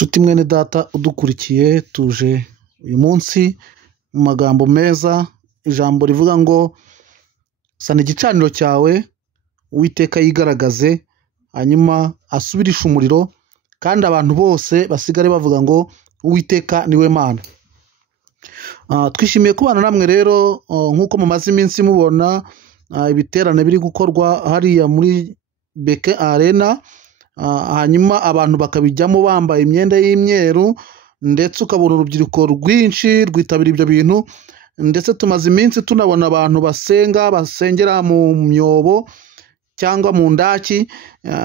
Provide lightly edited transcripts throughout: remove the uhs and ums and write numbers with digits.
Nshuti mwene data udukurikiye, tuje uyu munsi mu magambo meza, ijambo rivuga ngo sana igicaniro cyawe Uwiteka yigaragaze, hanyuma asubirishe umuriro, kandi abantu bose basigare bavuga ngo Uwiteka niwe Mana. Twishimiye kubana namwe rero, nk'uko mumaze iminsi mubona ibiterane biri gukorwa hariya muri Beke Arena, hanyuma abantu bakabijyamo bambaye imyenda y'imyeru, ndetse ukabona urubyiruko rwinshi rwitabira ibyo bintu, ndetse tumaze iminsi tunabona abantu basengera mu myobo cyangwa mu ndaki,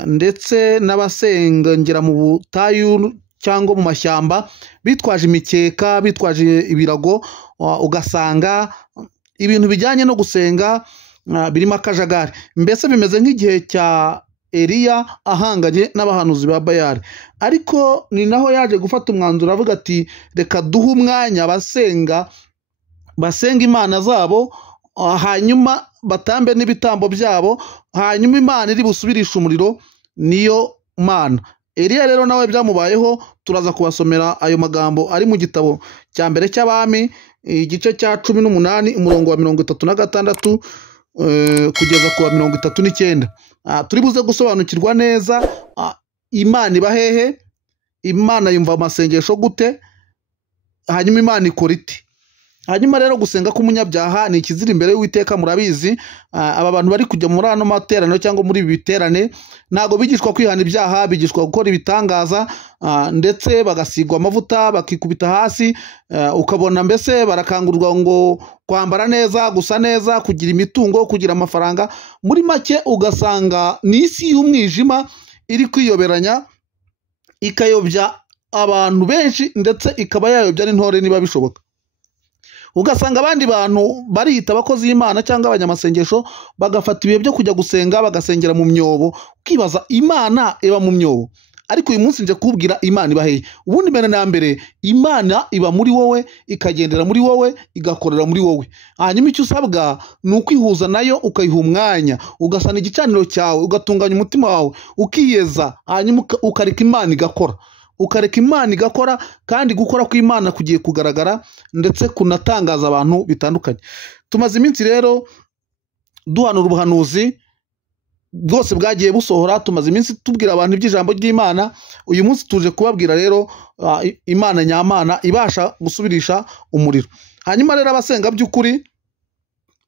ndetse n'abasengera mu butayu cyangwa mu mashyamba bitwaje imikeka, bitwaje ibirago, ugasanga ibintu bijyanye no gusenga birimo akajagari. Mbese bimeze nk'igihe cya Eliya ahanganye n'abahanuzi ba Bayali, ariko ni naho yaje gufata umwanzuro avuga ati reka duhe umwanya basenga imana zabo, hanyuma batambe n'ibitambo byabo, hanyuma Imana iri busubirishe umuriro niyo Mana. Eliya rero nawe byamubayeho, turaza kubasomera ayo magambo ari mu gitabo cya mbere cy'Abami, igice cya 18 umurongo wa 36 kugeza ku wa 39. Turi buze gusobanukirwa neza Imana iba hehe, Imana yumva amasengesho gute, hanyuma Imana ikora iti. Hanyuma rero gusenga k'umunyabyaha ni ikizira imbere y'Uwiteka. Murabizi aba bantu bari kujya muri ano materaniro cyangwa muri ibi biterane ntago bigishwa kwihana ibyaha, bigishwa gukora ibitangaza, ndetse bagasigwa amavuta, bakikubita hasi, ukabona mbese barakangurwa ngo kwambara neza, gusa neza, kugira imitungo, kugira amafaranga. Muri make ugasanga ni isi y'umwijima iri kwiyoberanya, ikayobya abantu benshi, ndetse ikaba yayobya n'intore niba bishoboka. Ugasanga abandi bantu bariyita abakozi b'Imana cyangwa abanyamasengesho, bagafata ibihe byo kujya gusenga, bagasengera mu myobo, ukibaza Imana iba mu myobo. Ariko uyu munsi nje kubwira Imana iba hehe. Ubundi mbere na mbere Imana iba muri wowe, ikagendera muri wowe, igakorera muri wowe. Hanyuma icyo usabwa ni ukwihuza nayo, ukayiha umwanya, ugasana igicaniro cyawe, ugatunganya umutima wawe, ukiyeza, hanyuma ukareka Imana igakora. Kandi gukora kw'Imana kugiye kugaragara, ndetse kunatangaza abantu bitandukanye. Tumaze iminsi rero duhanura ubuhanuzi bwose bwagiye busohora, tumaze iminsi tubwira abantu iby'ijambo ry'Imana. Uyu munsi tuje kubabwira rero Imana nyamana ibasha gusubirisha umuriro. Hanyuma rero abasenga by'ukuri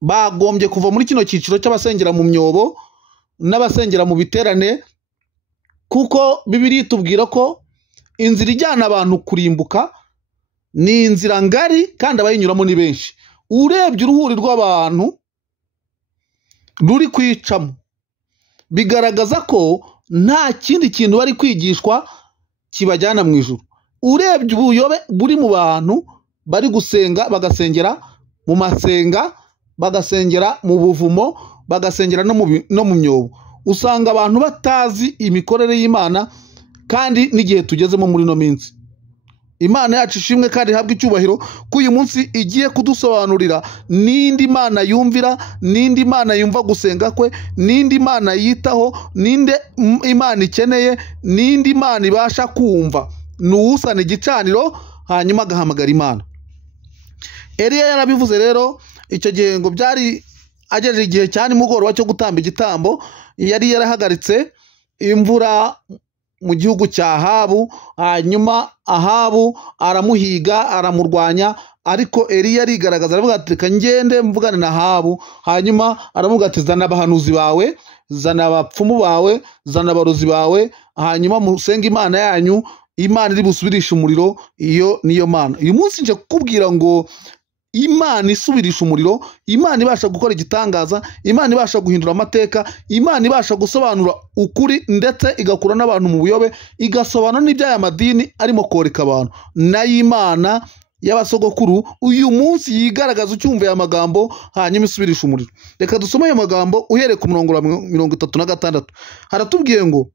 bagombye kuva muri kino cyiciro cy'abasengera mu myobo n'abasengera mu biterane, kuko Bibiliya itubwira ko inzira ijyana abantu kurimbuka ni inzira ngari, kandi abayinyuramo ni benshi. Urebye uruhuri rw'abantu ruri kwicamo, bigaragaza ko nta kindi kintu bari kwigishwa kibajyana mu ijuru. Urebye ubuyobe buri mu bantu bari gusenga, bagasengera mu masenga, bagasengera mu buvumo, bagasengera no mu myobo, usanga abantu batazi imikorere y'Imana. Kandi n'igihe tugezemo muri no minsi, Imana yacu ishimwe kandi ihabwa icyubahiro ko uyu munsi igiye kudusobanurira n'indi Mana yumvira, n'indi Mana yumva gusenga kwe, n'indi Mana yitaho, n'indi Imana ikeneye, n'indi Mana ibasha kumva. Ni uwusana igicaniro hanyuma agahamagara Imana. Eliya yarabivuze rero, icyo gihe ngo byari agejeje igihe cya nimugoroba cyo gutamba igitambo, yari yarahagaritse imvura mu gihugu cya Ahabu. Hanyuma Ahabu aramuhiga, aramurwanya, ariko Eliya arigaragaza, aravuga ati reka ngende mvugane na Ahabu. Hanyuma aravuga ati zana abahanuzi bawe, zana abapfumu bawe, zana abarozi bawe, hanyuma musenge Imana yanyu, Imana iri busubirisha umuriro. Iyo niyo Mana. Uyu munsi nje kukubwira ngo Imana isubirisha umuriro, Imana ibasha gukora igitangaza, Imana ibasha guhindura amateka, Imana ibasha gusobanura ukuri, ndetse igakura n'abantu mu buyobe, igasobanura n'iby'aya madini arimo koreka abantu. Nayo Imana y'abasogokuru uyu munsi yigaragaza, ucyumva aya magambo, hanyuma isubirisha umuriro. Reka dusome ayo magambo uhereye ku murongo wa 36. Haratubwiye ngo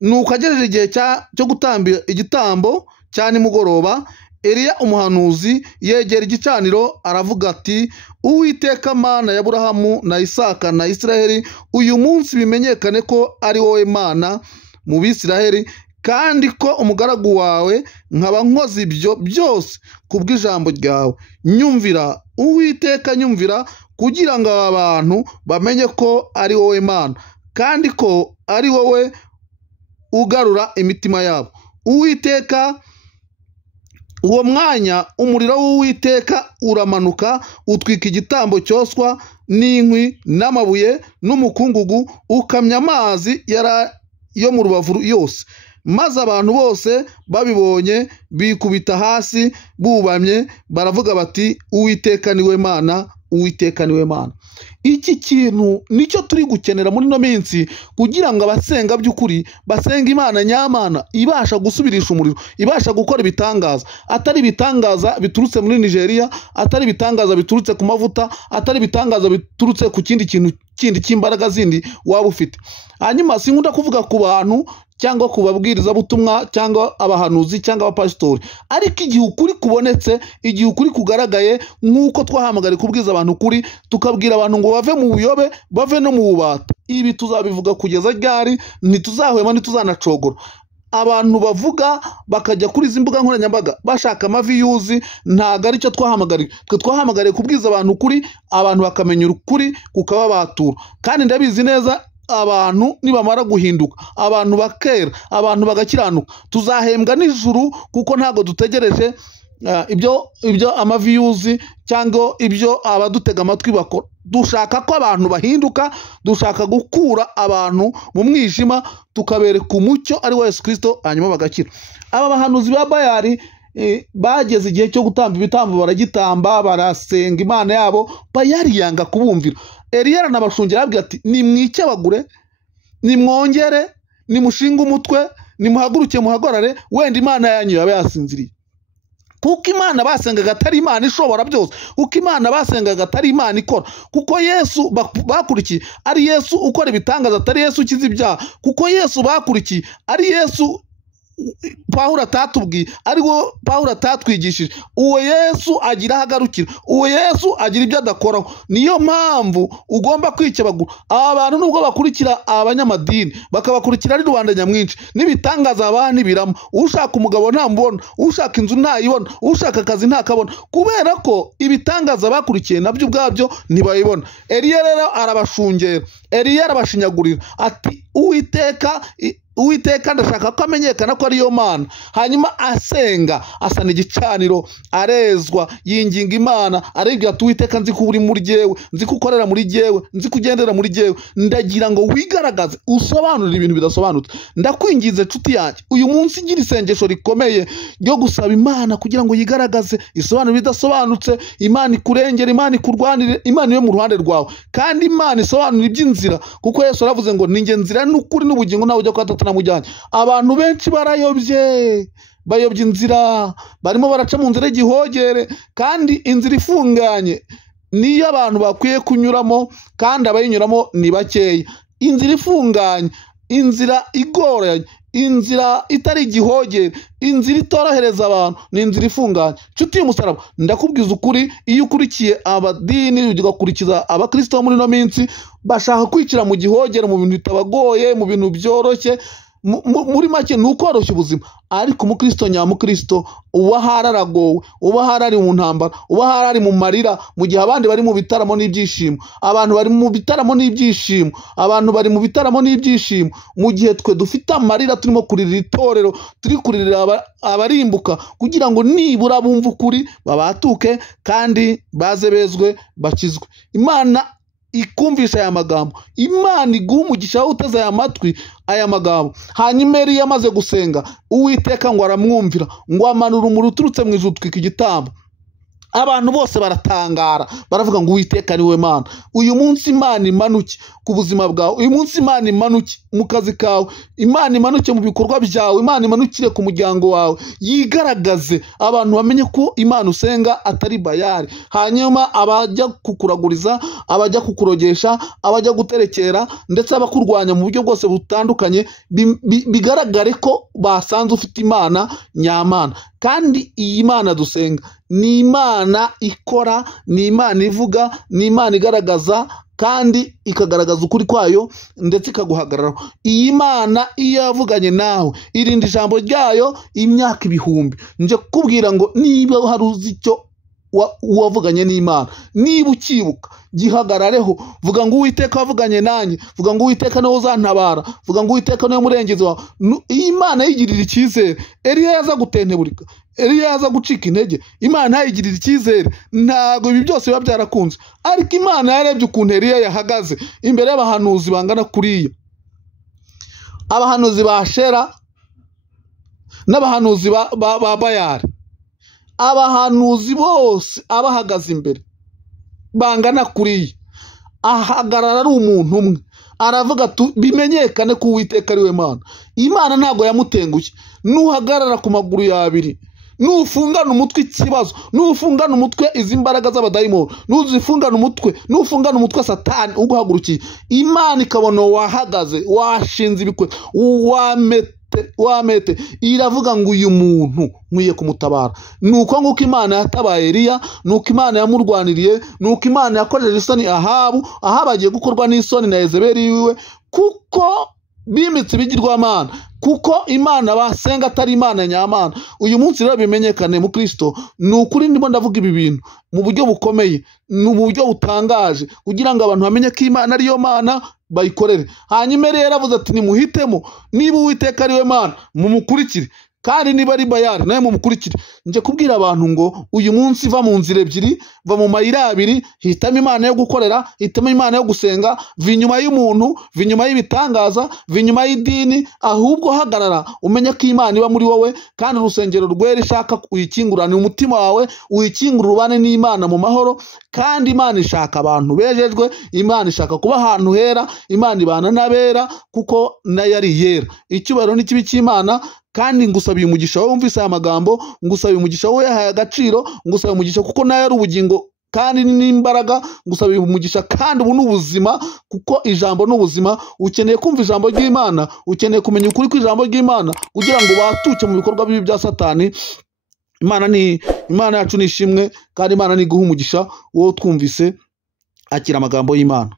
nuko agejeje igihe cyo gutamba igitambo cya nimugoroba, Eliya umuhanuzi yegera igicaniro, aravuga ati Uwiteka Mana ya Aburahamu na Isaka na Isiraheli, uyu munsi bimenyekane ko ari wowe Mana mu Bisiraheli, kandi ko umugaragu wawe nkaba nkoze ibyo byose kubw'ijambo ryawe. Nyumvira Uwiteka, nyumvira, kugira ngo aba bantu bamenye ko ari wowe Mana, kandi ko ari wowe ugarura imitima yabo. Uwiteka, uwo mwanya umuriro w'Uwiteka uramanuka utwika igitambo cyoswa n'inkwi n'amabuye n'umukungugu, ukamya amazi yo mu rubavu yose. Maze abantu bose babibonye bikubita hasi bubamye, baravuga bati Uwiteka niwe Mana, Uwiteka niwe Mana. Iki kintu nicyo turi gukenera muri no minsi, kugira ngo abasenga by'ukuri basenga Imana nyamana, ibasha gusubirisha umuriro, ibasha gukora ibitangaza, atari ibitangaza biturutse muri Nigeria, atari ibitangaza biturutse ku mavuta, atari ibitangaza biturutse ku kindi kintu kindi cy'imbaraga zindi waba ufite. Hanyuma sinkunda kuvuga ku bantu cyangwa ku babwiriza butumwa cyangwa abahanuzi cyangwa abapasitori, ariko igihe ukuri kubonetse, igihe ukuri kugaragaye, nk'uko twahamagara kubwiza abantu ukuri, tukabwira abantu ngo bave mu buyobe, bave no mu bubata, ibi tuzabivuga kugeza ryari, ntituzahwema ntituzanacogora. Abantu bavuga bakajya kuri izi mbuga nkoranyambaga bashaka amaviyuzi, ntago ari cyo twahamagariye. Twe twahamagariye kubwiza abantu ukuri, abantu bakamenya ukuri kukababatura. Kandi ndabizi neza abantu nibamara guhinduka, abantu bakera, abantu bagakiranuka, tuzahembwa n'ijuru, kuko ntago dutegereje ibyo amaviyuzi cyangwa ibyo abadutega amatwi bakora. Dushaka ko abantu bahinduka, dushaka gukura abantu mu mwijima tukabereka umucyo ari wa Yesu Kristo, hanyuma bagakira. Aba bahanuzi ba Bayali bageze igihe cyo gutamba ibitambo, baragitamba, barasenga Imana yabo, Bayali yanga kubumvira. Eliya aranabashungera ababwira ati nimwice abagure, nimwongere, nimushinga umutwe, nimuhaguruke muhagarare, wenda Imana yanyu yabe yasinziriye. Kuko Imana basengaga atari Imana ishobora byose, kuko Imana basengaga atari Imana ikora, kuko Yesu bakurikiye ari Yesu ukora ibitangaza, atari Yesu ukiza ibyaha, kuko Yesu bakurikiye ari Yesu Pawulo atatubwiye, ariwo Pawulo atatwigishije. Uwo Yesu agira ahagarukira, uwo Yesu agira ibyo adakoraho. Niyo mpamvu ugomba kwikebagura. Aba bantu nubwo bakurikira abanyamadini, bakabakurikira ari rubanda nyamwinshi, n'ibitangaza abantu ntibiramo. Ushaka umugabo ntamubona, ushaka inzu ntayibona, ushaka akazi ntakabona, kubera ko ibitangaza bakurikiye nabyo ubwabyo ntibayibona. Eliya rero arabashungera, Eliya arabashinyagurira ati Uwiteka ndashaka ko amenyekana ko ariyo Mana. Hanyuma asenga, asana igicaniro, arezwa, yinginga Imana, aribwira ati Uwiteka nzi ko uri muri jyewe, nzi ko ukorera muri jyewe, nzi ko ugendera muri jyewe, ndagira ngo wigaragaze, usobanurire ibintu bidasobanutse. Ndakwingize nshuti yanjye, uyu munsi gira isengesho rikomeye ryo gusaba Imana kugira ngo yigaragaze, isobanure ibidasobanutse, Imana ikurengere, Imana ikurwanire, Imana yo mu ruhande rwawe, kandi Imana isobanura iby'inzira, kuko Yesu aravuze ngo ninjye nzira n'ukuri n'ubugingo, nawe ujya kwa Data namujyanye. Abantu benshi barayobye, bayobye inzira, barimo baraca mu nzira y'igihogere, kandi inzira ifunganye niyo abantu bakwiye kunyuramo, kandi abayinyuramo ni bakeya. Inzira ifunganye, inzira igoranye, inzira itari igihogere, inzira itorohereza abantu, ni inzira ifunganye. Nshuti y'umusaraba, ndakubwiza ukuri, iyo ukurikiye abadini ugakurikiza abakristo muri no minsi, bashaka kwicira mu gihogere, mu bintu bitabagoye, mu bintu byoroshye, muri make ni ukoroshya ubuzima. Ariko umukristo nyamukristo uba hararagowe, uba harari mu ntambara, uba harari mu marira, mu gihe abandi bari mu bitaramo n'ibyishimo. Abantu bari mu bitaramo n'ibyishimo, abantu bari mu bitaramo n'ibyishimo, mu gihe twe dufite amarira, turimo kuririra itorero, turi kuririra abarimbuka, kugira ngo nibura bumve ukuri, babatuke kandi baze bezwe, bakizwe. Imana ikumvisha aya magambo, Imana iguha umugisha wo uteze aya matwi aya magambo. Hanyuma Eliya amaze gusenga, Uwiteka ngo aramwumvira, ngo amanura umuriro uturutse mu ijuru utwika igitambo. Abantu bose baratangara, baravuga ngo Uwiteka niwe Mana. Uyu munsi Imana imanuke ku buzima bwawe, uyu munsi Imana imanuke mu kazi kawe, Imana imanuke mu bikorwa byawe, Imana imanukire ku muryango wawe, yigaragaze, abantu bamenye ko Imana usenga atari Bayali. Hanyuma abajya kukuraguriza, abajya kukurogesha, abajya guterekera, ndetse abakurwanya mu buryo bwose butandukanye, bigaragare ko basanze ufite Imana nyamana. Kandi iyi Mana dusenga ni Imana ikora, ni Imana ivuga, ni Imana igaragaza, kandi ikagaragaza ukuri kwayo ndetse ikaguhagararaho. Iyi Mana iyo yavuganye nawe irinda ijambo ryayo imyaka ibihumbi. Nje kukubwira ngo niba hari uzi icyo wavuganye n'Imana, niba ukibuka gihagarareho, vuga ngo Uwiteka wavuganye nanjye, vuga ngo Uwiteka niwe uzantabara, vuga ngo Uwiteka niwe murengezi wawe. Imana yigirira icyizere. Eliya yaza gutenteburika, Eliya yaza gucika intege, Imana yayigirira icyizere. Ntabwo ibi byose biba byarakunze, ariko Imana yarebye ukuntu Eliya yahagaze imbere y'abahanuzi bangana kuriya, abahanuzi ba Shera n'abahanuzi ba Bayali. Abahanuzi bose abahagaze imbere bangana kuriya, ahagarara ari umuntu umwe, aravuga bimenyekane ko Uwiteka ari we Mana. Imana ntabwo yamutengushye. Nuhagarara ku maguru yabiri, nufungana umutwe ikibazo, nufungana umutwe izi mbaraga z'abadayimoni, nufungana umutwe Satani uguhagurukiye, Imana ikabona wahagaze, washinze ibikwe, wamete iravuga ngo uyu muntu nkwiye kumutabara. Nuko nguko Imana yatabaye Eliya, nuko Imana yamurwaniriye, nuko Imana yakojeje isoni Ahabu agiye gukorwa n'isoni na Yezebeli wiwe, kuko bimitse ibigirwamana, kuko Imana basenga atari Imana nyamana. Uyu munsi rero bimenyekane mu Kristo, ni ukuri ndimo ndavuga ibi bintu mu buryo bukomeye, mu buryo butangaje, kugira ngo abantu bamenye ko Imana ariyo Mana bayikorere. Hanyuma rero yaravuze ati nimuhitemo, niba Uwiteka ari we Mana mumukurikire, kandi niba ari Bayali nawe mumukurikire. Nje kubwira abantu ngo uyu munsi va mu nzira ebyiri, va mu mayira abiri, hitamo Imana yo gukorera, hitamo Imana yo gusenga, va inyuma y'umuntu, va inyuma y'ibitangaza, va inyuma y'idini, ahubwo hagarara umenye ko Imana iba muri wowe, kandi urusengero rwera ishaka uyikingurane umutima wawe, uyikingura ubane n'Imana mu mahoro. Kandi Imana ishaka abantu bejejwe, Imana ishaka kuba ahantu hera, Imana ibana n'abera kuko nayo ari yera. Icyubahiro n'ikibi cy'Imana. Kandi ngusabiye umugisha wowe wumvise aya magambo, ngusabiye umugisha wowe yahaye agaciro, ngusabiye umugisha kuko nayo ari ubugingo kandi n'imbaraga, ngusabiye umugisha kandi ubu n'ubuzima, kuko ijambo n'ubuzima. Ukeneye kumva ijambo ry'Imana, ukeneye kumenya ukuri kw'ijambo ry'Imana kugira ngo batuke mu bikorwa bibi bya Satani. Imana yacu nishimwe, kandi Imana niguha umugisha wowe twumvise. Akira amagambo y'Imana.